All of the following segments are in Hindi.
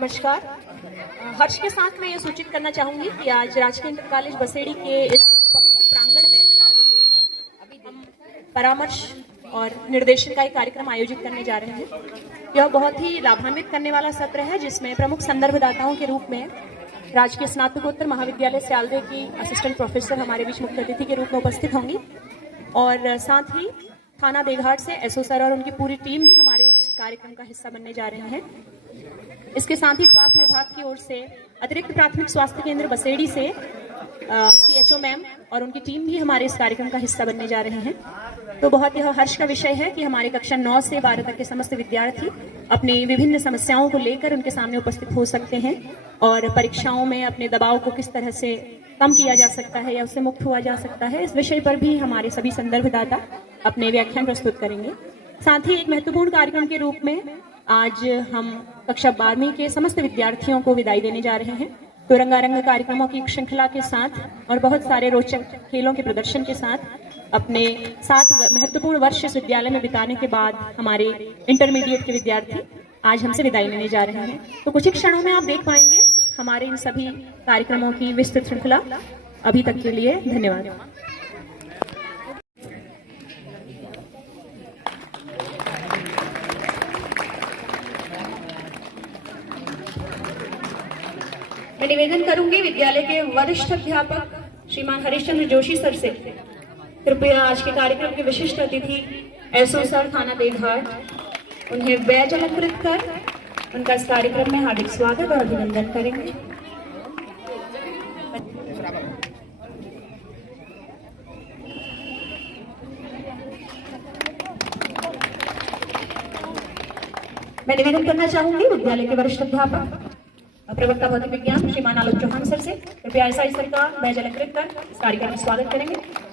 नमस्कार। हर्ष के साथ मैं ये सूचित करना चाहूंगी कि आज राजकीय इंटर कॉलेज बसेड़ी के इस पवित्र प्रांगण में हम परामर्श और निर्देशन का एक कार्यक्रम आयोजित करने जा रहे हैं। यह बहुत ही लाभान्वित करने वाला सत्र है, जिसमें प्रमुख संदर्भदाताओं के रूप में राजकीय स्नातकोत्तर महाविद्यालय स्यालदे की असिस्टेंट प्रोफेसर हमारे बीच मुख्य अतिथि के रूप में उपस्थित होंगी और साथ ही थाना देघाट से एसओ सर और उनकी पूरी टीम भी हमारे इस कार्यक्रम का हिस्सा बनने जा रहे हैं। इसके साथ ही स्वास्थ्य विभाग की ओर से अतिरिक्त प्राथमिक स्वास्थ्य केंद्र बसेड़ी से सीएचओ मैम और उनकी टीम भी हमारे इस कार्यक्रम का हिस्सा बनने जा रहे हैं। तो बहुत यह हर्ष का विषय है कि हमारे कक्षा 9 से 12 तक के समस्त विद्यार्थी अपनी विभिन्न समस्याओं को लेकर उनके सामने उपस्थित हो सकते हैं और परीक्षाओं में अपने दबाव को किस तरह से कम किया जा सकता है या उससे मुक्त हुआ जा सकता है, इस विषय पर भी हमारे सभी संदर्भदाता अपने व्याख्यान प्रस्तुत करेंगे। साथ ही एक महत्वपूर्ण कार्यक्रम के रूप में आज हम कक्षा 12वीं के समस्त विद्यार्थियों को विदाई देने जा रहे हैं। तो रंगारंग कार्यक्रमों की श्रृंखला के साथ और बहुत सारे रोचक खेलों के प्रदर्शन के साथ अपने 7 महत्वपूर्ण वर्ष इस विद्यालय में बिताने के बाद हमारे इंटरमीडिएट के विद्यार्थी आज हमसे विदाई लेने जा रहे हैं। तो कुछ ही क्षणों में आप देख पाएंगे हमारे इन सभी कार्यक्रमों की विस्तृत श्रृंखला। अभी तक के लिए धन्यवाद। मैं निवेदन करूंगी विद्यालय के वरिष्ठ अध्यापक श्रीमान हरिश्चंद्र जोशी सर से कृपया आज के कार्यक्रम के विशिष्ट अतिथि एसओ सर थाना देघाट उन्हें बैज अलंकृत कर उनका इस कार्यक्रम में हार्दिक स्वागत और अभिनंदन करेंगे। मैं निवेदन करना चाहूंगी विद्यालय के वरिष्ठ अध्यापक प्रवक्ता भौतिक विज्ञान श्रीमान आलोक चौहान सर से कृपया एसआई सर का बैज अलंकृत कर इस कार्यक्रम में स्वागत करेंगे।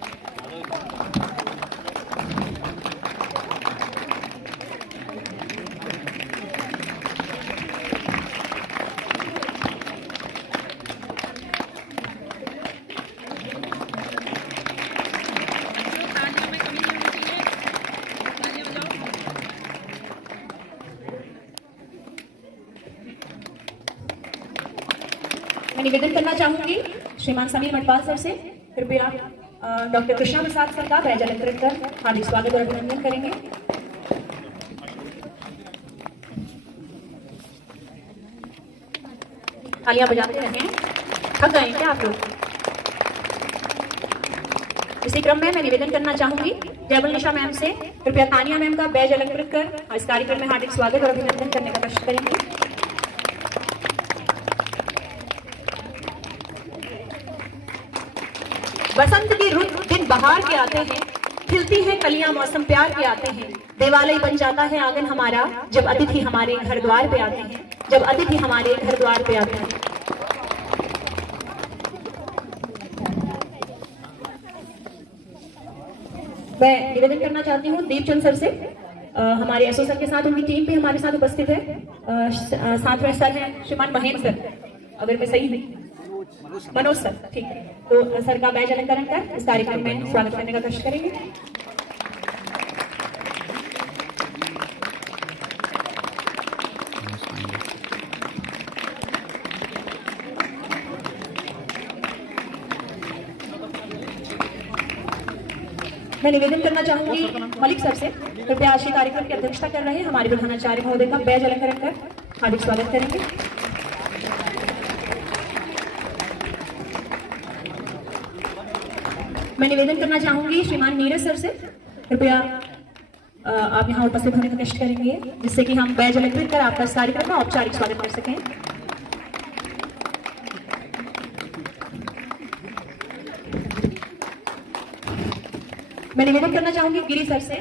मैं निवेदन करना चाहूंगी श्रीमान समीर मटवाल सर से कृपया डॉक्टर कृष्णा प्रसाद सर का बैज अलंकृत कर हार्दिक स्वागत और अभिनंदन करेंगे। तालियां बजाते रहें। थक गए क्या आप लोग? इसी क्रम में मैं निवेदन करना चाहूंगी जयबल निशा मैम से कृपया तानिया मैम का बैज अलंकृत कर इस कार्यक्रम में हार्दिक स्वागत और अभिनंदन करने का कष्ट करेंगे। बसंत की रुत दिन बहार के आते हैं, खिलती हैं कलियां मौसम प्यार के आते हैं। देवालय बन जाता है आंगन हमारा जब अतिथि हमारे घर द्वार पे आते हैं, जब अतिथि हमारे घर द्वार पे आते हैं। मैं निवेदन करना चाहती हूँ दीपचंद सर से हमारे एसओ सर के साथ उनकी टीम भी हमारे साथ उपस्थित है। साथ में सर हैं श्रीमान महेंद्र सर, अगर मैं सही हूँ, मनोज सर, ठीक है। तो सर का बैज अलंकरण कर इस कार्यक्रम में स्वागत करने का कष्ट करेंगे। मैं निवेदन करना चाहूंगी मलिक सर से कृपया आज के कार्यक्रम की अध्यक्षता कर रहे हैं हमारे प्रधानाचार्य महोदय का बैज अलंकरण कर हार्दिक स्वागत करेंगे। मैं निवेदन करना चाहूंगी श्रीमान नीरज सर से कृपया आप यहां उपस्थित होने का कष्ट करेंगे जिससे कि हम बैज अलंकृत कर आपका इस कार्यक्रम का औपचारिक स्वागत कर सकें। मैं निवेदन करना चाहूंगी गिरी सर से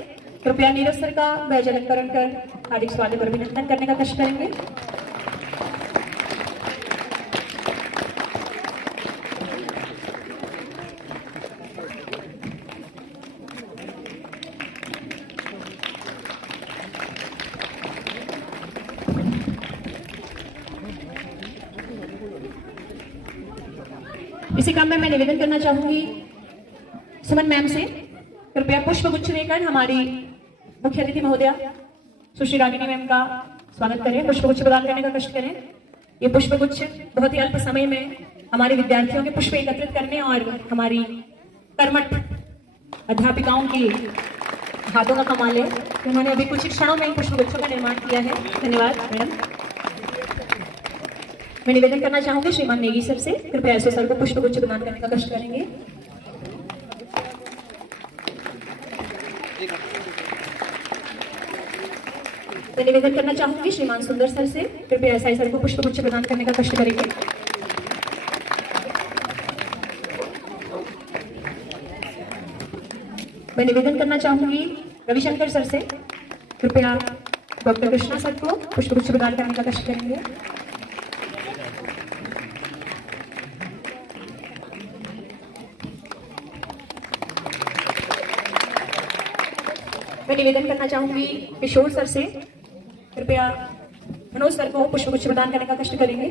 कृपया नीरज सर का बैज अलंकरण कर हार्दिक स्वागत और अभिनंदन करने का कष्ट करेंगे। इसी क्रम में मैं निवेदन करना चाहूंगी सुमन मैम से कृपया पुष्प गुच्छ देकर हमारी मुख्य अतिथि महोदया सुश्री रागिनी मैम का स्वागत करें, पुष्प गुच्छ प्रदान करने का कष्ट करें। ये पुष्पगुच्छ बहुत ही अल्प समय में हमारे विद्यार्थियों के पुष्प एकत्रित करने और हमारी कर्मठ अध्यापिकाओं की हाथों का कमाल है। उन्होंने अभी कुछ क्षणों में पुष्पगुच्छों का निर्माण किया है। धन्यवाद मैडम। मैं निवेदन करना चाहूंगी श्रीमान नेगी सर से, कृपया ऐसे सर को पुष्पगुच्छ प्रदान करने का कष्ट करेंगे। मैं निवेदन करना चाहूंगी श्रीमान सुंदर सर से, कृपया एसआई सर को पुष्पगुच्छ प्रदान करने का कष्ट करेंगे। मैं निवेदन करना चाहूंगी रविशंकर सर से, कृपया डॉक्टर कृष्णा सर को पुष्पगुच्छ प्रदान करने का कष्ट करेंगे। मैं निवेदन करना चाहूंगी किशोर सर से, कृपया मनोज सर को पुष्पगुच्छ प्रदान करने का कष्ट करेंगे।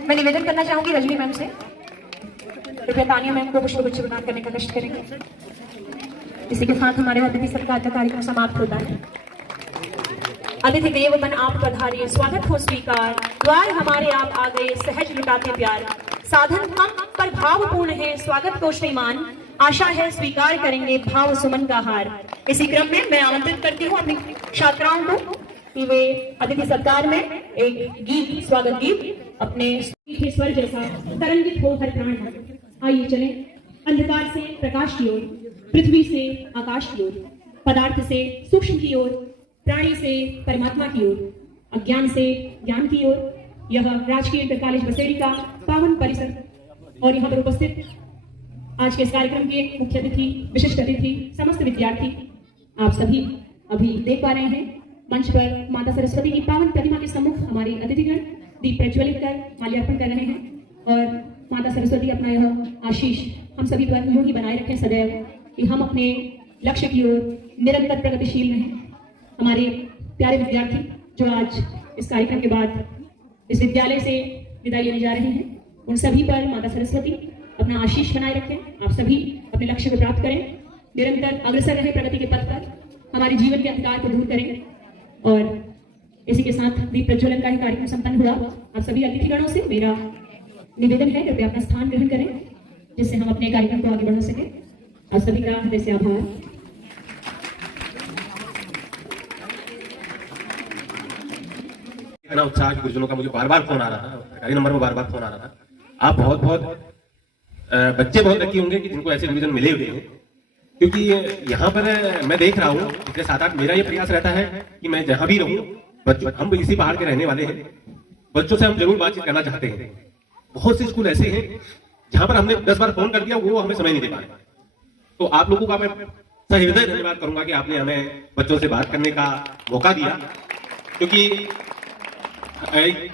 मैं निवेदन करना चाहूंगी रजनी मैम से, कृपया तानिया मैम को पुष्पगुच्छ प्रदान करने का कष्ट करेंगे। इसी के साथ हमारे अतिथि सत्कार का कार्यक्रम समाप्त होता है। अतिथि देव बन आप पधारिए, स्वागत हो स्वीकार, द्वार हमारे आप आ गए, सहज लुटाते प्यार, साधन कम पर भावपूर्ण है, स्वागत को श्रीमान, आशा है स्वीकार करेंगे भाव सुमन का हार। इसी क्रम में मैं आमंत्रित करती हूँ अपनी छात्राओं को कि वे अतिथि सत्कार में एक गीत, स्वागत गीत अपने स्वर जैसा तरंगित हो हर प्राण। आइए चले अंधकार से प्रकाश की ओर, पृथ्वी से आकाश की ओर, पदार्थ से सूक्ष्म की ओर, प्राणी से परमात्मा की ओर, अज्ञान से ज्ञान की ओर। यह राजकीय इंटर कॉलेज बसेड़ी का पावन परिसर और यहाँ पर उपस्थित आज के इस कार्यक्रम के मुख्य अतिथि, विशिष्ट अतिथि, समस्त विद्यार्थी आप सभी अभी देख पा रहे हैं मंच पर माता सरस्वती की पावन प्रतिमा के सम्मुख हमारे अतिथिगण दीप प्रज्वलित कर माल्यार्पण कर रहे हैं और माता सरस्वती अपना यह आशीष हम सभी पर यूं ही बनाए रखें सदैव कि हम अपने लक्ष्य की ओर निरंतर प्रगतिशील रहें। हमारे प्यारे विद्यार्थी जो आज इस कार्यक्रम के बाद इस विद्यालय से विदाई लेने जा रहे हैं, उन सभी पर माता सरस्वती अपना आशीष बनाए रखें। आप सभी अपने लक्ष्य को प्राप्त करें, निरंतर अग्रसर रहे प्रगति के पथ पर, हमारे जीवन के अंधकार को दूर करें। और इसी के साथ दीप प्रज्वलन का ही कार्यक्रम संपन्न हुआ। आप सभी अतिथिगणों से मेरा निवेदन है कृपया अपना स्थान ग्रहण करें, जिससे हम अपने कार्यक्रम को आगे बढ़ा सकें। आप सभी का हृदय से आभार। इतना उत्साह कि गुरुजनों का मुझे बार बार फोन आ रहा था, सरकारी नंबर में बार बार फोन आ रहा था। आप बहुत बच्चे बहुत लकी होंगे कि जिनको ऐसे डिवीजन मिले हुए हैं, क्योंकि यहाँ पर मैं देख रहा हूँ पिछले 7-8 मेरा ये प्रयास रहता है कि मैं जहाँ भी रहूँ, बच्चों, हम इसी पहाड़ के रहने वाले हैं, बच्चों से हम जरूर बातचीत करना चाहते हैं। बहुत से स्कूल ऐसे हैं जहाँ पर हमने 10 बार फोन कर दिया, वो हमें समय नहीं दे पा रहे। तो आप लोगों का मैं सहृदय धन्यवाद करूंगा कि आपने हमें बच्चों से बात करने का मौका दिया, क्योंकि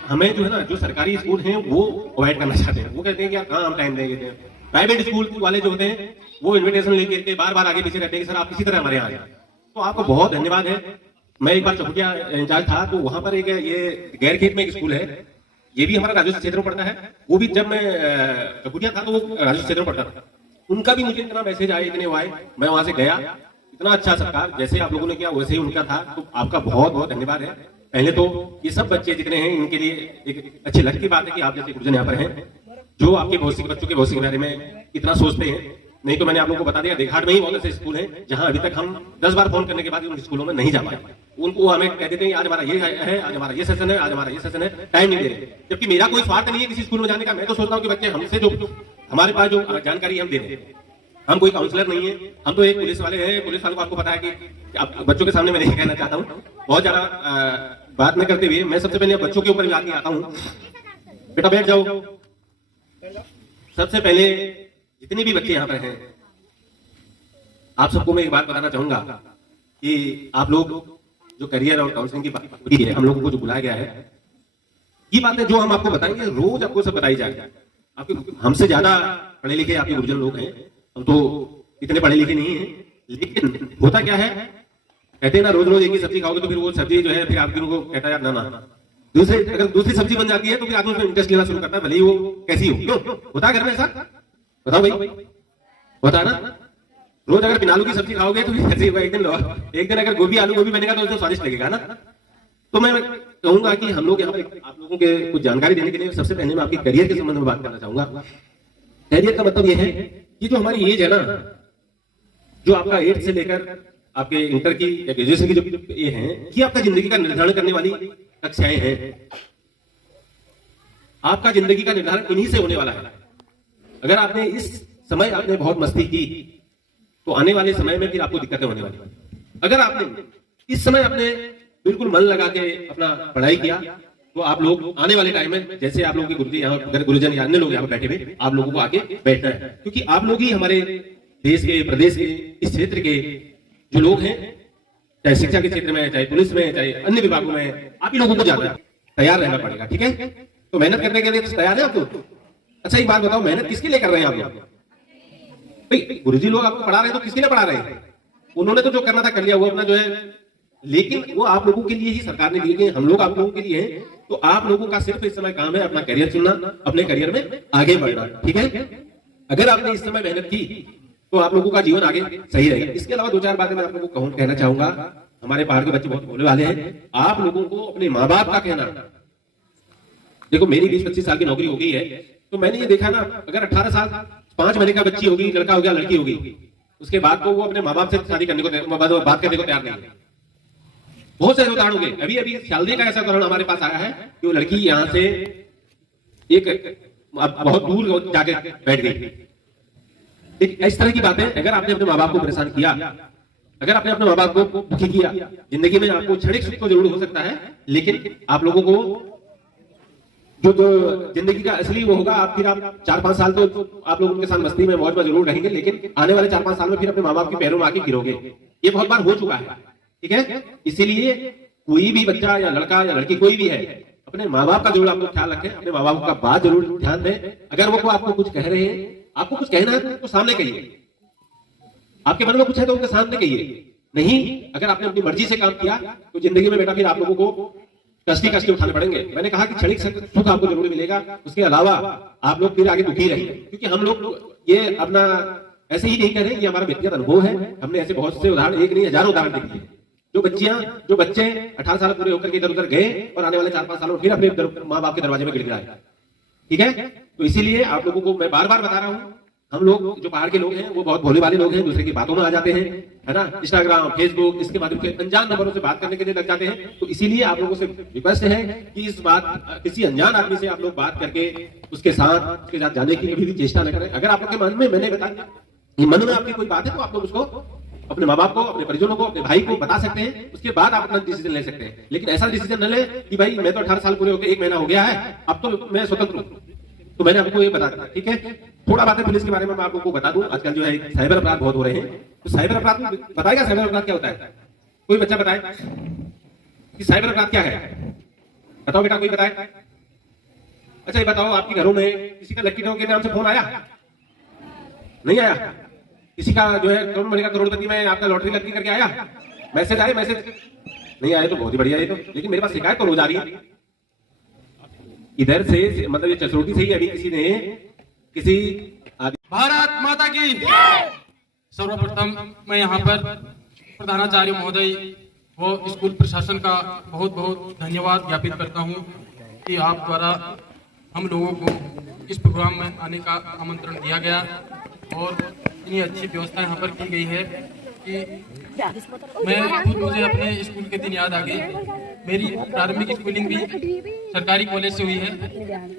हमें जो है ना, जो सरकारी स्कूल हैं वो अवॉइड करना चाहते हैं। वो कहते हैं कि यार कहाँ हम टाइम देंगे। प्राइवेट स्कूल वाले जो होते हैं वो इन्विटेशन लेके बार बार आगे पीछे रहते हैं कि सर आप किसी तरह हमारे यहाँ आए। तो आपको बहुत धन्यवाद है। मैं एक बार चौकिया इंचार्ज था, तो वहां पर एक ये गैरखेत में एक स्कूल है, ये भी हमारा राजस्व क्षेत्र में पड़ता है। वो भी जब मैं चौकिया था तो वो राजस्व क्षेत्र में पड़ता था। उनका भी मुझे इतना मैसेज आए, इतने आए, मैं वहां से गया, इतना अच्छा सत्कार जैसे आप लोगों ने किया वैसे ही उनका था। तो आपका बहुत बहुत धन्यवाद है। पहले तो ये सब बच्चे जितने हैं इनके लिए एक अच्छी लग की बात है कि आप जैसे गुरुजन यहाँ पर हैं, जो आपके भविष्य बच्चों के भविष्य के बारे में इतना सोचते हैं। नहीं तो मैंने आप लोगों को बता दिया, देखाट में ही बहुत ऐसे स्कूल हैं जहां अभी तक हम 10 बार फोन करने के बाद उन स्कूलों में नहीं जा पाए। उनको हमें कह देते हैं आज हमारा ये है, आज हमारा ये सेशन है, आज हमारा ये सेशन है, टाइम नहीं दे रहे। जबकि मेरा कोई स्वार्थ नहीं है किसी स्कूल में जाने का। मैं तो सोचता हूँ कि बच्चे हमसे जो हमारे पास जो जानकारी हम दे रहे हैं, हम कोई काउंसलर नहीं है, हम तो एक पुलिस वाले हैं। पुलिस वालों को आपको पता है कि आप बच्चों के सामने मैं नहीं कहना चाहता हूँ बहुत ज्यादा बात न करते हुए। मैं सबसे पहले बच्चों के ऊपर आगे आता हूँ। बेटा बैठ जाओ। सबसे पहले जितने भी बच्चे यहाँ पर हैं, आप सबको मैं एक बात बताना चाहूंगा कि आप लोग जो करियर और काउंसलिंग की बात की है, हम लोगों को जो बुलाया गया है, ये बातें जो हम आपको बताएंगे रोज आपको सब बताई जाएगी। आपके हमसे ज्यादा पढ़े लिखे आपके गुरुजन लोग हैं, हम तो इतने पढ़े लिखे नहीं हैं। लेकिन होता क्या है, कहते हैं ना रोज रोज एक ही सब्जी खाओगे तो फिर वो सब्जी जो है फिर आप को कहता है यार ना, अगर दूसरी सब्जी बन जाती है तो फिर आदमी उसमें इंटरेस्ट लेना शुरू करता है, भले ही वो कैसी हो। क्यों होता है घर में ऐसा? बताओ भाई, होता है ना? रोज अगर बिना आलू की सब्जी खाओगे तो ऐसे ही होगा, एक दिन अगर गोभी आलू गोभी बनेगा तो उसमें स्वादिष्ट लगेगा ना। तो मैं कहूंगा कि हम लोग यहाँ पे आप लोगों के कुछ जानकारी देने के लिए सबसे पहले मैं आपके करियर के संबंध में बात करना चाहूंगा। करियर का मतलब ये है कि जो हमारी एज है ना, जो आपका 8 से लेकर आपके इंटर की या ग्रेजुएशन की जो ये है, ये आपका जिंदगी का निर्धारण करने वाली कक्षाएं हैं। आपका जिंदगी का निर्धारण इन्हीं से होने वाला है। अगर आपने इस समय आपने बहुत मस्ती की तो आने वाले समय में फिर आपको दिक्कतें होने वाली है। अगर आपने इस समय आपने बिल्कुल मन लगा के अपना पढ़ाई किया तो आप लोग आने वाले टाइम में, जैसे आप लोगों के गुरुजी यहाँ, अगर गुरुजन या अन्य लोग यहाँ बैठे हुए, आप लोगों को आगे बैठना है, क्योंकि आप लोग ही हमारे देश के, प्रदेश के, इस क्षेत्र के जो लोग हैं, चाहे शिक्षा के क्षेत्र में, चाहे पुलिस में, चाहे अन्य विभागों में, आप ही लोगों को ज्यादा तैयार रहना पड़ेगा। ठीक है, तो मेहनत करने के लिए तैयार है आप लोग? अच्छा एक बात बताओ, मेहनत किसके लिए कर रहे हैं आप लोग? भाई गुरुजी लोग आपको पढ़ा रहे हैं तो किसके लिए पढ़ा रहे हैं? उन्होंने तो जो करना था कर लिया, वो अपना जो है, लेकिन वो आप लोगों के लिए ही सरकार ने दिए गए, हम लोग आप लोगों के लिए हैं। तो आप लोगों का सिर्फ इस समय काम है अपना करियर चुनना, अपने करियर में आगे बढ़ना। ठीक है, अगर आपने इस समय मेहनत की तो आप लोगों का जीवन आगे सही रहेगा। इसके अलावा 2-4 बातें मैं आप लोगों को कहना चाहूंगा। हमारे पहाड़ के बच्चे बहुत बोलने वाले हैं। आप लोगों को अपने माँ बाप का कहना, देखो मेरी 20-25 साल की नौकरी हो गई है, तो मैंने ये देखा ना, अगर 18 साल 5 महीने का बच्ची होगी, लड़का हो गया, लड़की होगी, उसके बाद तो वो अपने माँ बाप से शादी करने को, बात करने को तैयार नहीं है। बहुत सारे उदाहरण हो गए। अभी अभी शादी का ऐसा उदाहरण हमारे पास आया है कि वो लड़की यहाँ से एक बहुत दूर जाके बैठ गई। इस तरह की बातें, अगर आपने अपने माँ बाप को परेशान किया, अगर आपने अपने माँ बाप को दुखी किया, जिंदगी में आपको क्षणिक सुख तो जरूर हो सकता है, लेकिन आप लोगों को जो जिंदगी का असली वो होगा, आप फिर आप 4-5 साल तो आप लोग उनके साथ मस्ती में, मौज में जरूर रहेंगे, लेकिन आने वाले 4-5 साल में फिर अपने माँ बाप के पैरों में आके गिरोगे। ये बहुत बार हो चुका है। ठीक है, इसीलिए कोई भी बच्चा या लड़का या लड़की कोई भी है, अपने माँ बाप का जरूर आप लोग ख्याल रखें, अपने माँ बाप का बात जरूर ध्यान दें। अगर वो आपको कुछ कह रहे हैं, आपको कुछ कहना है तो उनको सामने कहिए। आपके मन में कुछ है तो उनके सामने कहिए। नहीं, अगर आपने अपनी मर्जी से काम किया तो जिंदगी में बेटा फिर आप लोगों को कष्ट उठाने पड़ेंगे। मैंने कहा कि क्षणिक सुख आपको जरूर मिलेगा, उसके अलावा आप लोग फिर आगे दुखी रहेंगे। क्योंकि हम लोग ये अपना ऐसे ही नहीं कह रहे, ये हमारा व्यक्तिगत अनुभव है। हमने ऐसे बहुत से उदाहरण, एक नहीं हजारों उदाहरण देखे हैं। जो बच्चे 18 साल पूरे होकर के इधर उधर गए और आने वाले 4-5 सालों में फिर अपने माँ बाप के दरवाजे में गिड़गिड़ाए। ठीक है, तो इसीलिए आप लोगों को मैं बार बार बता रहा हूँ, हम लोग जो पहाड़ के लोग हैं वो बहुत भोले वाले लोग हैं, दूसरे की बातों में आ जाते हैं, है ना। इंस्टाग्राम, फेसबुक, इसके माध्यम से अनजान नंबरों से बात करने के लिए लग जाते हैं। तो इसीलिए आप लोगों से रिक्वेस्ट है कि इस बात, किसी अनजान आदमी से आप लोग बात करके उसके साथ जाने की कभी भी चेष्टा न करें। अगर आप लोग के मन में, मैंने बताया, मन में आपकी कोई बात है तो आप लोग उसको अपने माँ बाप को, अपने परिजनों को, अपने भाई को बता सकते हैं। उसके बाद आप अपना डिसीजन ले सकते हैं। लेकिन ऐसा डिसीजन न ले कि भाई मैं तो 18 साल पूरे होकर 1 महीना हो गया है, अब तो मैं स्वतंत्र हूँ, तो मैंने आपको ये बता दिया। ठीक है, थोड़ा बातें पुलिस के बारे में मैं आप लोगों को बता दूं। आजकल जो है साइबर अपराध बहुत हो रहे हैं, तो साइबर अपराध बताएगा साइबर अपराध क्या होता है? कोई बच्चा बताए कि साइबर अपराध क्या है? बताओ बेटा, कोई बताए। अच्छा ये बताओ, आपके घरों में किसी का लकी ड्रॉ के नाम से फोन आया? नहीं आया? किसी का जो है करोड़ बनेगा, करोड़पति में आपका लॉटरी लगी करके आया? मैसेज आए? मैसेज नहीं आए तो बहुत ही बढ़िया है। तो लेकिन मेरे पास शिकायत तो रोज आ रही है इधर से, मतलब ये चसरोटी से ही अभी किसी ने किसी भारत माता की सर्वप्रथम मैं यहाँ पर प्रधानाचार्य महोदय व स्कूल प्रशासन का बहुत बहुत धन्यवाद ज्ञापित करता हूँ कि आप द्वारा हम लोगों को इस प्रोग्राम में आने का आमंत्रण दिया गया और इतनी अच्छी व्यवस्था यहाँ पर की गई है कि मुझे अपने स्कूल के दिन याद आ गए। मेरी प्रारंभिक स्कूलिंग भी सरकारी कॉलेज से हुई है।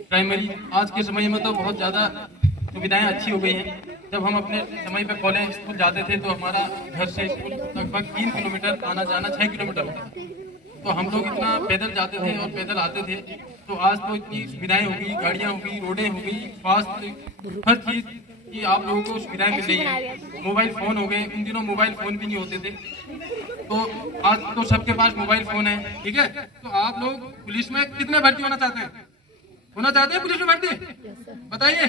प्राइमरी, आज के समय में तो बहुत ज़्यादा सुविधाएं अच्छी हो गई हैं। जब हम अपने समय पे कॉलेज स्कूल जाते थे तो हमारा घर से स्कूल लगभग 3 किलोमीटर, आना जाना 6 किलोमीटर होता था। तो हम लोग इतना पैदल जाते थे और पैदल आते थे। तो आज तो इतनी सुविधाएं हो गई, गाड़ियाँ हो गई, रोडें हो गई, स्वास्थ्य, हर चीज़ की आप लोगों को सुविधाएं मिल रही है। मोबाइल फ़ोन हो गए, उन दिनों मोबाइल फ़ोन भी नहीं होते थे, तो आज तो सबके पास मोबाइल फ़ोन है। ठीक है, तो आप लोग पुलिस में कितने भर्ती होना चाहते हैं? पुलिस में भर्ती? बताइए।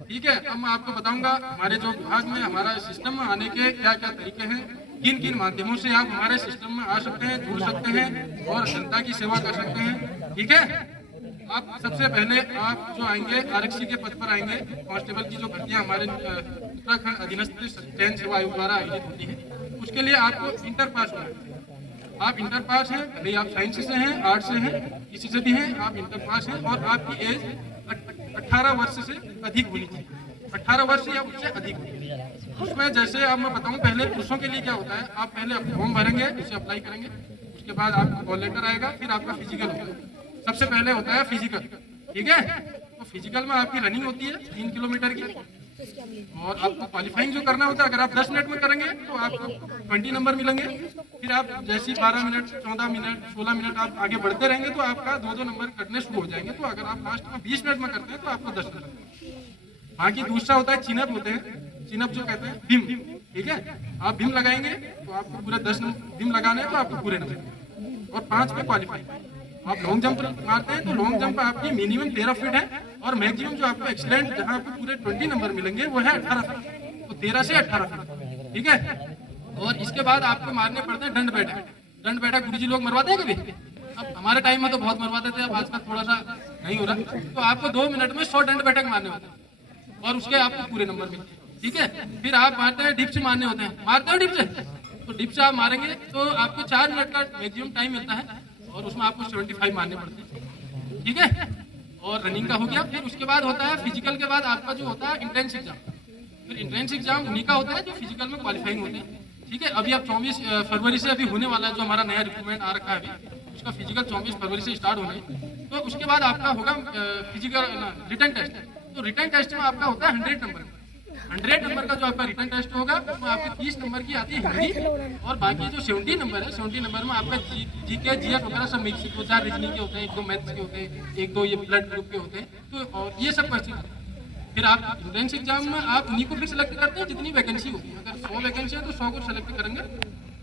ठीक है, अब मैं आपको बताऊंगा हमारे जो विभाग में, हमारा सिस्टम में आने के क्या क्या तरीके हैं, किन किन माध्यमों से आप हमारे सिस्टम में आ सकते हैं, जुड़ सकते हैं और जनता की सेवा कर सकते हैं। ठीक है, आप सबसे पहले आप जो आएंगे आरक्षी के पद पर आएंगे, कांस्टेबल की जो भर्तियां हमारे उत्तराखंड अधीनस्थ चयन सेवा आयोग द्वारा आयोजित होती है, उसके लिए आपको इंटर पास होना है। आप इंटर पास हैं, भले आप साइंस से हैं, आर्ट्स से हैं, किसी से भी हैं, आप इंटर पास हैं और आपकी एज 18 वर्ष से अधिक होनी चाहिए, 18 वर्ष या उससे अधिक होनी चाहिए। उसमें जैसे अब मैं बताऊं, पहले पुरुषों के लिए क्या होता है, आप पहले अपने फॉर्म भरेंगे, उसे अप्लाई करेंगे, उसके बाद आपका कॉल लेटर आएगा, फिर आपका फिजिकल होगा। सबसे पहले होता है फिजिकल, ठीक है। तो फिजिकल में आपकी रनिंग होती है 3 किलोमीटर की, और आपको क्वालिफाइंग जो करना होता है, अगर आप 10 मिनट में करेंगे तो आपको 20 नंबर मिलेंगे। फिर आप जैसे 12 मिनट, 14 मिनट, 16 मिनट आप आगे बढ़ते रहेंगे तो आपका 2-2 नंबर कटने शुरू हो जाएंगे। तो अगर आप लास्ट में 20 मिनट में करते हैं तो आपको 10 नंबर। बाकी दूसरा होता है चिनअप होते हैं, चिनअप जो कहते हैं भीम, ठीक है। आप भीम लगाएंगे तो आपको पूरे 10 भीम लगाने हैं तो आपको पूरे नंबर, और 5 पे क्वालिफाई। आप लॉन्ग जंप मारते हैं तो लॉन्ग जंप आपकी मिनिमम 13 फीट है, और मैक्सिमम जो आपको एक्सीलेंट जहां आपको पूरे 20 नंबर मिलेंगे वो है 18 फीट, तो 13 से 18 फीट, ठीक है। और इसके बाद आपको मारने पड़ते हैं दंड बैठक। दंड बैठक गुरुजी लोग मरवाते हैं कभी? अब हमारे टाइम में तो बहुत मरवाते थे, अब आजकल थोड़ा सा नहीं हो रहा। तो आपको 2 मिनट में 100 दंड बैठक मारने होते हैं, और उसके आपको पूरे नंबर मिलते हैं, ठीक है। फिर आप मारते हैं डिप से मारने होते हैं, मारते हो डिप से, तो डिप से आप मारेंगे तो आपको 4 मिनट का मैक्सिमम टाइम मिलता है, और उसमें आपको 75 मारने पड़ते हैं, ठीक है। और रनिंग का हो गया। फिर उसके बाद होता है फिजिकल के बाद आपका जो होता है एंट्रेंस एग्जाम। फिर एंट्रेंस एग्जाम उन्हीं का होता है जो फिजिकल में क्वालिफाइंग होते हैं, ठीक है। अभी अब 24 फरवरी से अभी होने वाला है, जो हमारा नया रिक्रूटमेंट आ रखा है अभी, उसका फिजिकल 24 फरवरी से स्टार्ट होना है। तो उसके बाद आपका होगा फिजिकल रिटर्न टेस्ट। तो रिटर्न टेस्ट में आपका होता है 100 नंबर, 100 नंबर का जो आपका रिटर्न टेस्ट होगा उसमें आपके 30 नंबर की आती है हिंदी, और बाकी जो 70 नंबर है, 70 नंबर में आपका जीके, जीएस वगैरह सब मिक्स, 2-4 रीजनिंग के होते हैं, 1-2 मैथ्स के होते हैं, 1-2 ये ब्लड ग्रुप के होते हैं, तो और ये सब क्वेश्चन। फिर आप एंट्रेंस एग्जाम में आप उन्हीं को फिर सिलेक्ट करते हैं जितनी वैकेंसी होगी। अगर 100 वैकेंसी है तो 100 को सिलेक्ट करेंगे,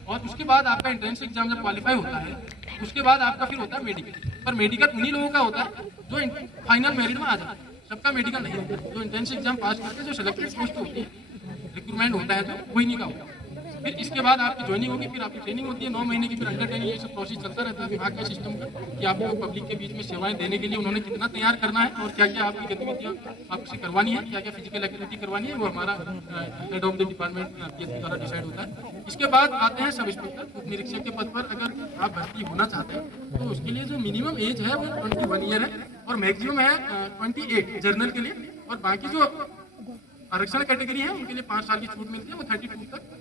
और उसके बाद आपका एंट्रेंस एग्जाम जब क्वालिफाई होता है उसके बाद आपका फिर होता है मेडिकल। पर मेडिकल उन्हीं लोगों का होता है जो फाइनल मेरिट में आ जाता है, सबका मेडिकल नहीं होता। जो एंट्रेंस एग्जाम पास करके जो सिलेक्टेड पोस्ट होती है, रिक्रूटमेंट होता है, तो वही नहीं का होता। फिर इसके बाद आपकी ज्वाइनिंग होगी, फिर आपकी ट्रेनिंग होती है 9 महीने की, फिर अंडर ट्रेनिंग, ये सब प्रोसेस चलता रहता है विभाग के सिस्टम का, कि आपको पब्लिक के बीच में सेवाएं देने के लिए उन्होंने कितना तैयार करना है, और क्या क्या आपकी गतिविधियां आपसे करवानी है, क्या क्या फिजिकल एक्टिविटी करवानी है, वो हमारा हेड ऑफ द डिपार्टमेंट द्वारा डिसाइड होता है। इसके बाद आते हैं सब इंस्पेक्टर, उप निरीक्षक के पद पर अगर आप भर्ती होना चाहते हैं तो उसके लिए जो मिनिमम एज है वो 21 ईयर है, और मैक्सिमम है 28 जर्नल के लिए, और बाकी जो आरक्षण कैटेगरी है उनके लिए 5 साल की छूट मिलती है, वो 32 तक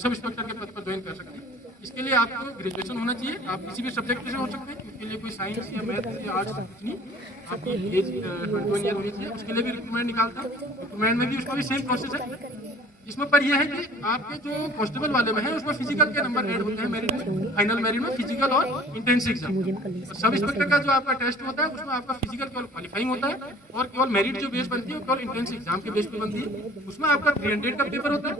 सब इंस्पेक्टर के पद पर ज्वाइन कर सकते हैं। इसके लिए आपको ग्रेजुएशन होना चाहिए, आप किसी भी सब्जेक्ट से हो सकते हैं, इसके लिए कोई साइंस या मैथ या आर्ट्स कुछ नहीं, आपकी एज 21 ईयर होनी चाहिए। उसके लिए भी रिक्रूटमेंट निकालता है, रिक्रूटमेंट में भी उसका भी सेम प्रोसेस है। इसमें पर यह है कि आपके जो कांस्टेबल वाले में है उसमें फिजिकल के नंबर ऐड होते हैं मेरिट में, फाइनल मेरिट में फिजिकल और इंटेंस एग्जाम। सब इंस्पेक्टर का जो आपका टेस्ट होता है उसमें आपका फिजिकल केवल क्वालिफाइंग होता है, और केवल मेरिट जो बेस बनती है वो केवल इंटेंस एग्जाम के बेस पे बनती है। उसमें आपका 300 का पेपर होता है,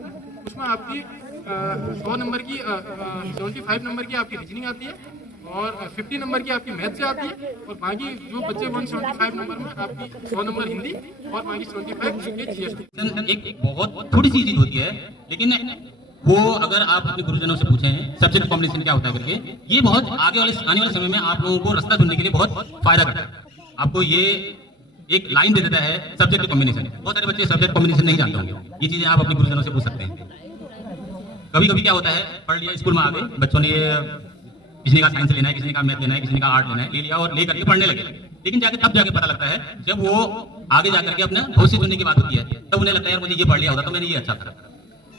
उसमें आपकी 100 नंबर की 75 नंबर की आपकी रीजनिंग आती है, और 50 नंबर की आपकी मैथ से आती है, और बाकी जो बच्चे 175 नंबर में आपकी 100 नंबर हिंदी, और बाकी 75 के जीएसटी। एक बहुत थोड़ी सी चीज होती है, लेकिन वो अगर आप अपने गुरुजनों से पूछें सब्जेक्ट कॉम्बिनेशन क्या होता है करके, ये बहुत आगे आने वाले समय में आप लोगों को रास्ता ढूंढने के लिए बहुत फायदा करता है। आपको ये एक लाइन दे देता है सब्जेक्ट कॉम्बिनेशन। बहुत सारे बच्चे सब्जेक्ट कॉम्बिनेशन नहीं जानते होंगे, ये चीजें आप अपने गुरुजनों से पूछ सकते हैं। कभी कभी क्या होता है, पढ़ लिया, स्कूल में आ गए बच्चों ने, किसी का साइंस लेना है, किसी का मैथ लेना है, किसी का आर्ट लेना है, ले लिया और ले करके पढ़ने लगे। लेकिन तब जाके पता लगता है जब वो आगे जाकर के अपना भविष्य चुनने की बात होती है, तब उन्हें लगता है यार मुझे ये पढ़ लिया होता तो मैंने ये अच्छा करा।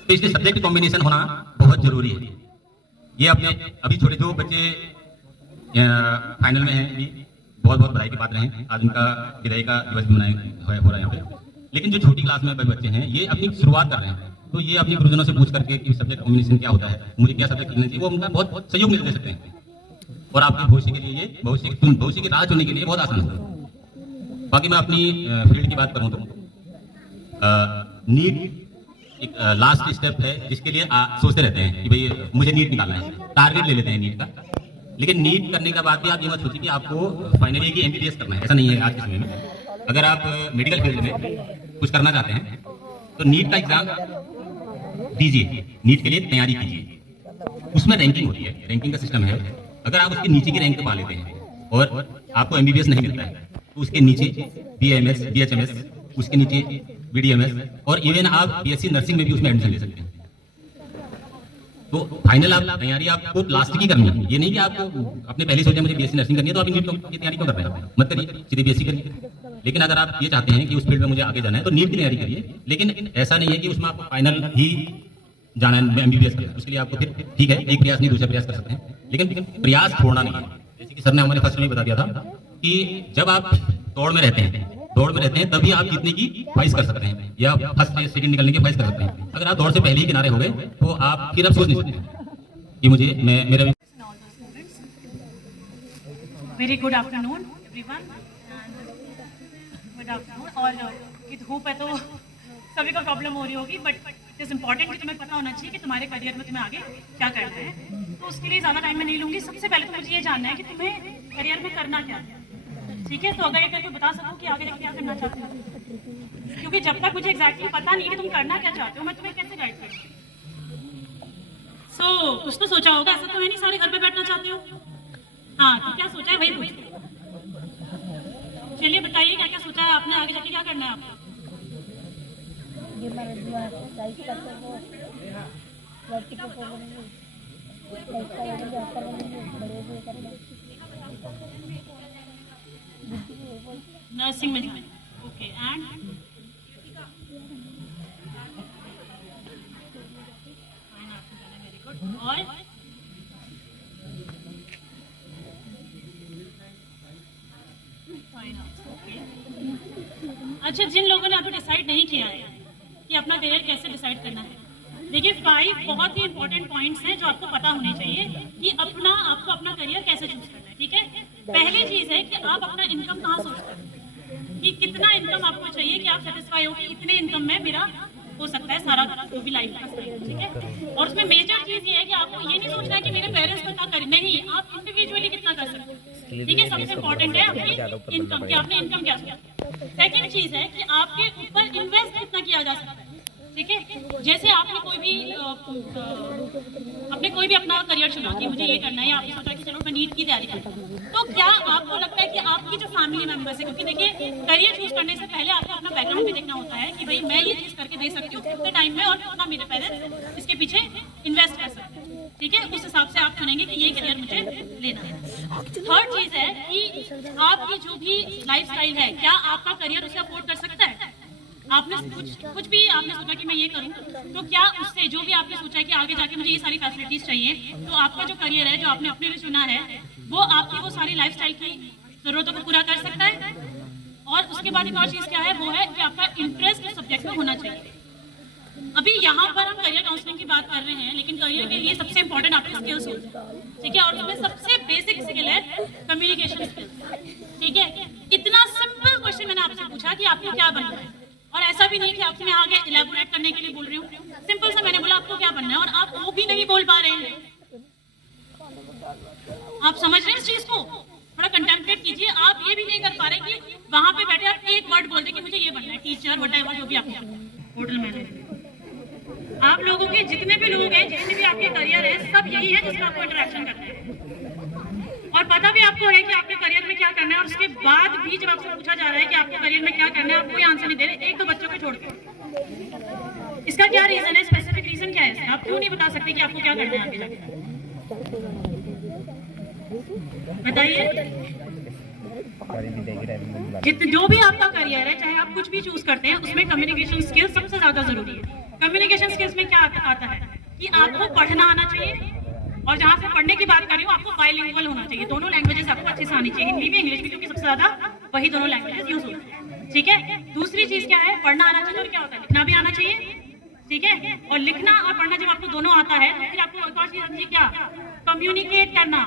तो इसलिए सब्जेक्ट कॉम्बिनेशन होना बहुत जरूरी है। ये अपने अभी छोटे जो बच्चे फाइनल में हैं, बहुत बहुत बधाई की बात रहे, आज उनका विदाई का दिवस मनाया हो रहा है यहाँ पे। लेकिन जो छोटी क्लास में बच्चे हैं ये अपनी शुरुआत कर रहे हैं, तो ये अपने गुरुजनों से पूछ करके कि सब्जेक्ट कॉम्बिनेशन क्या होता है, मुझे क्या सब्जेक्ट लेना चाहिए, वो उनका बहुत सहयोग मिल सकते हैं, और आपके भविष्य के लिए ये भविष्य की राह चुनने के लिए बहुत आसान होता है। बाकी मैं अपनी फील्ड की बात करूँ तो नीट एक लास्ट स्टेप है जिसके लिए सोचते रहते हैं कि भाई मुझे नीट निकालना है, टारगेट ले लेते हैं नीट का। लेकिन नीट करने के बाद भी आप ये मत सोचिए कि आपको फाइनली की एमबीबीएस करना है, ऐसा नहीं है आज के समय में। अगर आप मेडिकल फील्ड में कुछ करना चाहते हैं तो नीट का एग्जाम दीजिए, नीट के लिए तैयारी कीजिए। उसमें रैंकिंग होती है, रैंकिंग का सिस्टम है। अगर आप उसके नीचे की रैंक पा लेते हैं और आपको एमबीबीएस नहीं मिलता है तो उसके नीचे BAMS, BHMS, उसके नीचे BDMS और इवन आप BSc नर्सिंग में भी उसमें एडमिशन ले सकते हैं। तो फाइनल आप तैयारी आपको लास्ट की करनी है, ये नहीं कि आप अपने पहले सोचे मुझे BSc नर्सिंग करनी है तो आप नीट की तैयारी क्यों कर रहे हैं, मत करिए, सीधे BSc करिए। लेकिन अगर आप ये चाहते हैं कि उस फील्ड में मुझे आगे जाना है तो नीट की तैयारी करिए, लेकिन ऐसा नहीं है कि उसमें आपको फाइनल ही जाना है MBBS करना है। उसके लिए आपको फिर ठीक है एक प्रयास नहीं दूसरा प्रयास कर सकते हैं, लेकिन प्रयास छोड़ना नहीं है। जैसे कि सर ने हमारे फर्स्ट में बता दिया था कि जब आप दौड़ में रहते हैं तभी आप जीतने की ख्वाहिश कर सकते हैं या फर्स्ट या सेकंड निकलने की ख्वाहिश कर सकते हैं। अगर आप दौड़ से पहले ही किनारे हो गए तो आप फिर अब सोच नहीं सकते कि मुझे मेरा very good afternoon everyone, good afternoon. और ये धूप है तो सभी को प्रॉब्लम हो रही होगी, बट इट इज़ इम्पॉर्टेंट कि तुम्हें पता होना चाहिए कि तुम्हारे करियर में तुम्हें आगे क्या करना है। तो उसके लिए ज़्यादा टाइम मैं नहीं लूँगी। सबसे पहले तो मुझे ये जानना है कि तुम्हें करियर में करना क्या है, ठीक है। तो अगर एक करके बता सको कि आगे क्या करना चाहते हो, क्योंकि जब तक मुझे एग्जैक्टली पता नहीं कि तुम करना क्या चाहते हो मैं तुम्हें कैसे गाइड करूँ। कुछ तो सोचा होगा, ऐसा तो है नहीं सारे घर पे बैठना चाहते हो। हाँ, तो क्या सोचा है वही पूछते। चलिए बताइए क्या क्या सोचा है आपने, आगे जाके क्या करना है आपको। नर्सिंग में जाना, ओके। And very good. और अच्छा, जिन लोगों ने अभी डिसाइड नहीं किया है कि अपना करियर कैसे डिसाइड करना है, देखिए 5 बहुत ही इंपॉर्टेंट पॉइंट्स हैं जो आपको पता होने चाहिए कि आपको अपना करियर कैसे चूज करना है, ठीक है। पहली चीज है कि आप अपना इनकम कहाँ सोचते हैं, कि कितना इनकम आपको चाहिए कि आप सेटिस्फाई हो कि इतने इनकम में मेरा हो सकता है सारा जो भी लाइफ का, ठीक है। और उसमें मेजर चीज ये है कि आपको ये नहीं सोचना है कि मेरे पेरेंट्स कितना करें, नहीं, आप इंडिविजुअली कितना कर सकते हैं, ठीक है। सबसे इंपॉर्टेंट है आपकी इनकम, कि आपने इनकम क्या किया। सेकेंड चीज है कि आपके ऊपर इन्वेस्ट कितना किया जा सकता है, ठीक है। जैसे आपने कोई भी अपना करियर चुना कि मुझे ये करना है, या आपने सोचा कि चलो मैं नीट की तैयारी करूँ, तो क्या आपको लगता है कि आपकी जो फैमिली मेंबर्स है, क्योंकि देखिए करियर चूज करने से पहले आपको अपना बैकग्राउंड भी देखना होता है कि भाई मैं ये चीज करके दे सकती हूँ कितने टाइम में और कितना मेरे पेरेंट्स इसके पीछे इन्वेस्ट कर सकते हैं, ठीक है। उस हिसाब से आप चुनेंगे कि ये करियर मुझे लेना है। थर्ड चीज है कि आपकी जो भी लाइफ स्टाइल है, क्या आपका करियर उसे अफोर्ड कर सकता है। आपने कुछ भी आपने सोचा कि मैं ये करूं, तो क्या उससे जो भी आपने सोचा है कि आगे जाके मुझे ये सारी फैसिलिटीज चाहिए, तो आपका जो करियर है जो आपने अपने लिए चुना है वो आपकी वो सारी लाइफस्टाइल की जरूरतों को पूरा कर सकता है। और उसके बाद एक और चीज क्या है, वो है कि आपका इंटरेस्ट सब्जेक्ट में होना चाहिए। अभी यहाँ पर हम करियर काउंसलिंग की बात कर रहे हैं, लेकिन करियर के लिए सबसे इंपॉर्टेंट आपकी स्किल्स होती है, ठीक है। और उसमें सबसे बेसिक स्किल है कम्युनिकेशन स्किल, ठीक है। इतना सिंपल क्वेश्चन मैंने आपसे पूछा कि आपको क्या बनना है, और ऐसा भी नहीं कि आपसे मैं आगे इलेबोरेट करने के लिए बोल रही हूँ। सिंपल सा मैंने बोला आपको क्या बनना है, और आप वो भी नहीं बोल पा रहे हैं। आप समझ रहे हैं इस चीज को, थोड़ा कंटेम्पलेट कीजिए। आप ये भी नहीं कर पा रहे कि वहां पे बैठे आप एक वर्ड बोल दे कि मुझे ये बनना है, टीचर व्हाटएवर जो भी आप होटल मैनेजर। आप लोगों के जितने भी लोग हैं, जितने भी आपके करियर है, सब यही है जिसमें आपको इंटरेक्शन करते हैं, और पता भी आपको है कि आपके करियर में क्या करना है। और उसके बाद भी जब आपसे पूछा जा रहा है कि आपके करियर में क्या करना है, आप कोई आंसर नहीं दे रहे, एक दो बच्चों को छोड़ के। इसका क्या रीजन है, स्पेसिफिक रीजन क्या है, आप क्यों नहीं बता सकते कि आपको क्या करना है आगे जाके, बताइए। जो भी आपका करियर है, चाहे आप कुछ भी चूज करते हैं, उसमें कम्युनिकेशन स्किल्स सबसे ज्यादा जरूरी है। कम्युनिकेशन स्किल्स में क्या आता है कि आपको पढ़ना आना चाहिए, और जहां से पढ़ने की बात कर रही हूँ, आपको बाइलिंगुअल होना चाहिए, दोनों लैंग्वेजेस आपको अच्छे से आनी चाहिए, हिंदी भी इंग्लिश भी, क्योंकि सबसे ज्यादा वही दोनों लैंग्वेजेस यूज होती है, ठीक है। दूसरी चीज क्या है, पढ़ना आना चाहिए, और क्या होता है, लिखना भी आना चाहिए, ठीक है। और लिखना और पढ़ना जब आपको दोनों आता है, तो फिर आपको एक और चीज आती है, क्या, कम्युनिकेट करना,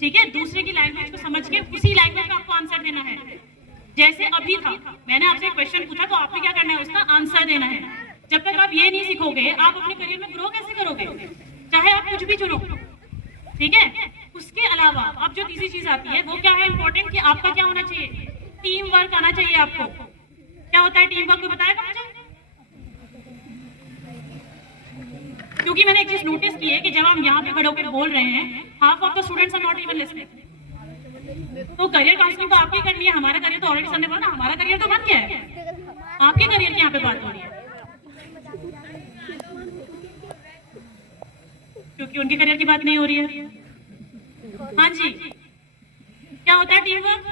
ठीक है। दूसरे की लैंग्वेज को समझ के उसी लैंग्वेज में आपको आंसर देना है। जैसे अभी था, मैंने आपसे क्वेश्चन पूछा, तो आपने क्या करना है, उसका आंसर देना है। जब तक आप ये नहीं सीखोगे, आप अपने करियर में ग्रो कैसे करोगे, चाहे आप कुछ भी चुनो, ठीक है। उसके अलावा अब जो तीसरी चीज आती है, वो क्या है इंपॉर्टेंट, कि आपका क्या होना चाहिए, टीम वर्क आना चाहिए आपको। क्या होता है टीम वर्क, को बताएगा मुझे, क्योंकि मैंने एक चीज नोटिस की है कि जब हम यहाँ पे खड़े होकर बोल रहे हैं, half of the students are not even listening. तो करियर काउंसलिंग तो आपकी करनी है, हमारा करियर तो ऑलरेडी सर ने बोला ना, हमारा करियर तो बन गया है, आपके करियर की यहाँ पे बात हो रही है, क्योंकि उनके करियर की बात नहीं हो रही है। हाँ जी, क्या होता है टीम वर्क?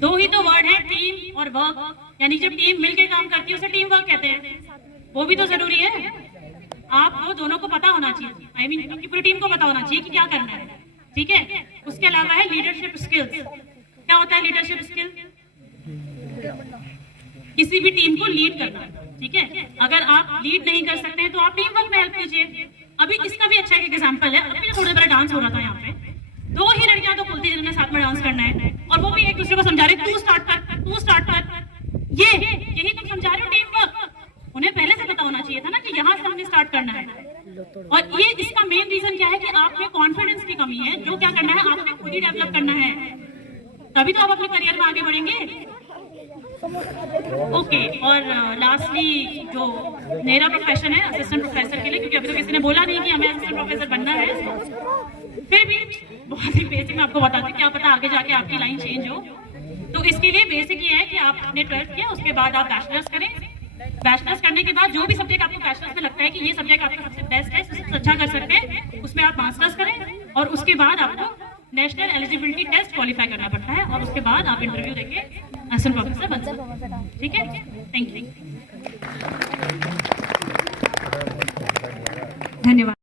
दो ही तो वर्ड है, टीम और वर्क, यानी जब टीम मिलकर काम करती है उसे टीम वर्क कहते हैं, वो भी तो जरूरी है। आपको दोनों को पता होना चाहिए, आई मीन आपकी पूरी टीम को पता होना चाहिए कि क्या करना है, ठीक है। उसके अलावा है लीडरशिप स्किल्स। क्या होता है लीडरशिप स्किल? किसी भी टीम को लीड करना, ठीक है। अगर आप लीड नहीं कर सकते हैं तो आप टीम वर्क में हेल्प कीजिए। अभी इसका भी अच्छा एक एग्जांपल है, अभी थोड़ा बड़ा डांस हो रहा था यहाँ पे, दो ही लड़कियां तो खुलती जिन्होंने साथ में डांस करना है, और वो भी एक दूसरे को समझा रहे, तू स्टार्ट कर, तू स्टार्ट कर, यही तुम समझा रहे हो टीम वर्क। उन्हें पहले से पता होना चाहिए था ना कि यहाँ से हमें स्टार्ट करना है। और ये इसका मेन रीजन क्या है कि आप में कॉन्फिडेंस की कमी है। जो क्या करना है आपने खुद ही डेवलप करना है, तभी तो आप अपने करियर में आगे बढ़ेंगे। ओके, और लास्टली जो मेरा प्रोफेशन है असिस्टेंट प्रोफेसर के लिए, क्योंकि अभी तो किसी ने बोला नहीं कि हमें असिस्टेंट प्रोफेसर बनना है, फिर भी बहुत ही बेसिक मैं आपको बताती हूँ, क्या पता आगे जाके आपकी लाइन चेंज हो। तो इसके लिए बेसिक ये है कि आपने 12th किया, उसके बाद आप बैचलर्स करें। बैचलर्स करने के बाद जो भी सब्जेक्ट आपको बैचलर्स में लगता है कि ये सब्जेक्ट आपका सबसे बेस्ट है, सबसे अच्छा कर सकते हैं, उसमें आप मास्टर्स करें, और उसके बाद आपको नेशनल एलिजिबिलिटी टेस्ट क्वालिफाई करना पड़ता है, और उसके बाद आप इंटरव्यू देके असिस्टेंट प्रोफेसर बन सकते हैं, ठीक है। थैंक यू, धन्यवाद।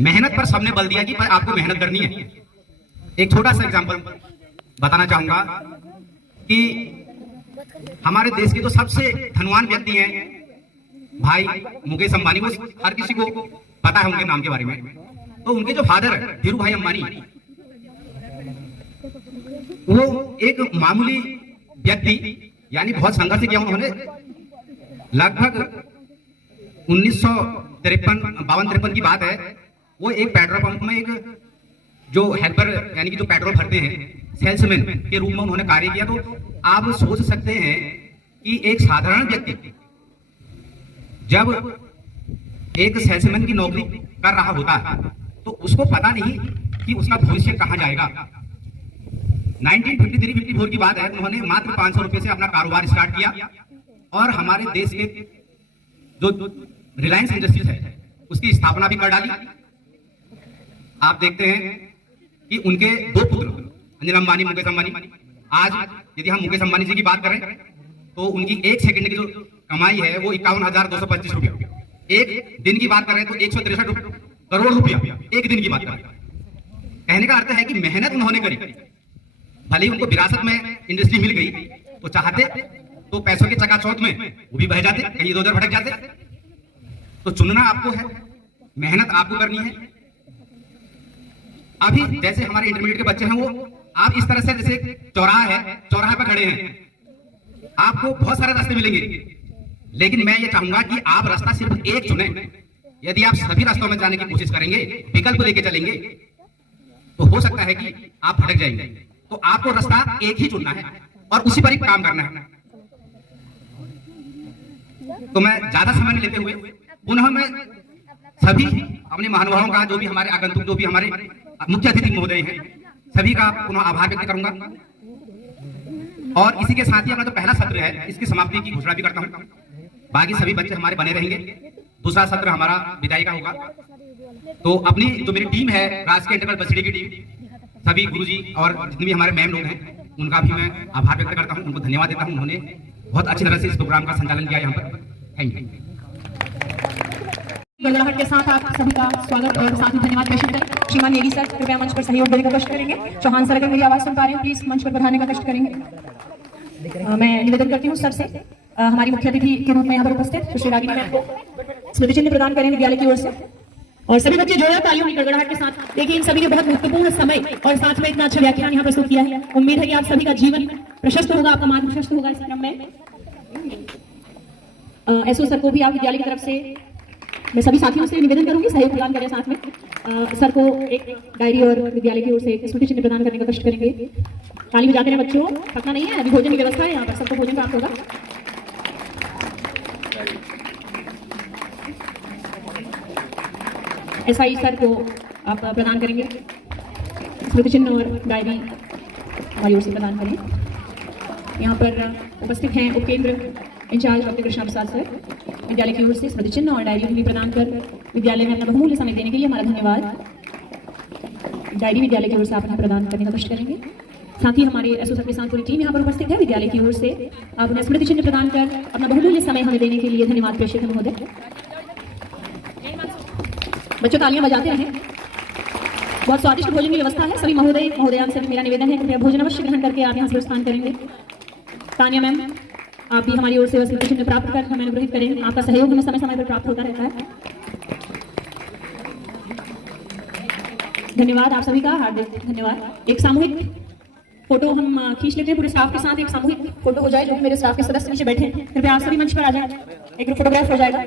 मेहनत पर सबने बल दिया कि पर आपको मेहनत करनी है। एक छोटा सा एग्जांपल बताना चाहूंगा कि हमारे देश के जो सबसे धनवान व्यक्ति हैं भाई मुकेश अंबानी, वो हर किसी को पता है उनके नाम के बारे में। तो उनके जो फादर है धीरू भाई अंबानी, वो एक मामूली व्यक्ति, यानी बहुत संघर्ष किया उन्होंने। लगभग 1953 की बात है, वो एक पेट्रोल पंप में एक जो हेल्पर यानी कि जो पेट्रोल भरते हैं सेल्समैन के रूप में उन्होंने कार्य किया। तो आप सोच सकते हैं कि एक साधारण व्यक्ति जब एक सेल्समैन की नौकरी कर रहा होता है तो उसको पता नहीं कि उसका भविष्य कहां जाएगा। 1953-54 की बात है, उन्होंने मात्र 500 रुपए से अपना कारोबार स्टार्ट किया, और हमारे देश के जो रिलायंस इंडस्ट्रीज है उसकी स्थापना भी कर डाली। आप देखते हैं कि उनके दो पुत्र अनिल अंबानी, मुकेश अंबानी, आज यदि हम मुकेश अंबानी जी की बात करें तो उनकी एक सेकंड की जो कमाई है वो 51,225 रुपया, एक दिन की बात करें तो 163 करोड़ रुपया एक दिन की बात करें। कहने का अर्थ है कि मेहनत उन्होंने करी, भले ही उनको विरासत में इंडस्ट्री मिल गई, तो चाहते तो पैसों के चकाचौंध में वो भी बह जाते, कहीं इधर उधर भटक जाते। तो चुनना आपको है, मेहनत आपको करनी है। अभी जैसे हमारे इंटरमीडिएट के बच्चे हैं, वो आप इस तरह से जैसे चौराहे पर खड़े हैं, आपको बहुत सारे रास्ते मिलेंगे, लेकिन मैं ये चाहूंगा कि आप रास्ता सिर्फ एक चुने। यदि आप सभी रास्तों में जाने की कोशिश करेंगे, विकल्प लेके चलेंगे, तो हो सकता है कि आप भटक जाएंगे। तो आपको रास्ता एक ही चुनना है और उसी पर ही काम करना है। तो मैं ज्यादा समय नहीं लेते हुए पुनः मैं सभी अपने महानुभावों का, जो भी हमारे आगंतुक, जो भी हमारे मुख्य अतिथि महोदय हैं, सभी का पुनः आभार व्यक्त करूंगा। और इसी के साथ ही अपना जो पहला सत्र है इसकी समाप्ति की घोषणा भी करता हूं। बाकी सभी बच्चे हमारे बने रहेंगे, दूसरा सत्र हमारा विदाई का होगा। तो अपनी जो मेरी टीम है राजकीय इंटर बसड़ी की टीम, सभी गुरुजी और जितने भी हमारे मैम लोग हैं, उनका भी मैं आभार व्यक्त करता हूं, उनको धन्यवाद देता हूं। उन्होंने बहुत अच्छी तरह से इस प्रोग्राम का संचालन किया यहाँ पर। Thank you. गड़गड़ाहट के साथ आप सभी का स्वागत और साथ ही धन्यवाद प्रेषित करें। श्रीमान नेगी सर कृपया मंच पर सहयोग देने का कष्ट करेंगे। चौहान सर अगर मेरी आवाज सुन पा रहे हैं प्लीज मंच पर बढ़ाने का कष्ट करेंगे। मैं निवेदन करती हूँ सर से हमारी मुख्य अतिथि के रूप में यहाँ पर उपस्थित सुश्री रागिनी मैम को स्मृति चिन्ह प्रदान करें विद्यालय की ओर से। और सभी बच्चे जोड़ा तालियों की गड़गड़ाहट के साथ। देखिए इन सभी ने बहुत महत्वपूर्ण समय और साथ में इतना अच्छा व्याख्यान यहाँ प्रस्तुत किया है। उम्मीद है कि आप सभी का जीवन प्रशस्त होगा, आपका मार्ग प्रशस्त होगा इस क्रम में। एसओ सर को भी आप विद्यालय की तरफ से मैं सभी साथियों से निवेदन करूंगी सहयोग प्रदान करें। साथ में सर को एक डायरी और विद्यालय की ओर से एक स्मृति चिन्ह प्रदान करने का कष्ट करेंगे। ताली बजाते हैं बच्चों, थकना नहीं है, अभी भोजन की व्यवस्था है यहाँ पर, सबको भोजन प्राप्त होगा। एसआई सर को आप प्रदान करेंगे। स्मृति चिन्ह और डायरी हमारी ओर से प्रदान करें। यहाँ पर उपस्थित हैं उपकेंद्र इंचार्ज डॉक्टर कृष्णा प्रसाद सर। विद्यालय की ओर से स्मृति चिन्ह और डायरी भी प्रदान कर विद्यालय में अपना बहुमूल्य समय देने के लिए हमारा धन्यवाद। डायरी विद्यालय की ओर से आप अपना प्रदान करने का कष्ट करेंगे। साथ ही हमारे एसोसिएट के साथ पूरी टीम यहाँ पर उपस्थित है। विद्यालय की ओर से आप उन्हें स्मृति चिन्ह प्रदान कर अपना बहुमूल्य समय हमें देने के लिए धन्यवाद प्रेषित है महोदय। बच्चों तालियां बजाते रहें। बहुत स्वादिष्ट भोजन की व्यवस्था है। सभी महोदयान से भी मेरा निवेदन है कृपया भोजन अवश्य ग्रहण करके आप यहाँ से प्रस्थान करेंगे। तानिया मैम, आप भी हमारी ओर से स्मृति चिन्ह प्राप्त कर हमें अनुग्रहित करें। आपका सहयोग हमें समय समय पर प्राप्त होता रहता है। धन्यवाद आप सभी का, हार्दिक धन्यवाद। एक सामूहिक फोटो हम खींच लेते हैं पूरे स्टाफ के साथ। एक सामूहिक फोटो हो जाए जो कि मेरे स्टाफ के सदस्य नीचे बैठे हैं। कृपया आप सभी मंच पर आ जाए, एक ग्रुप फोटोग्राफ हो जाएगा।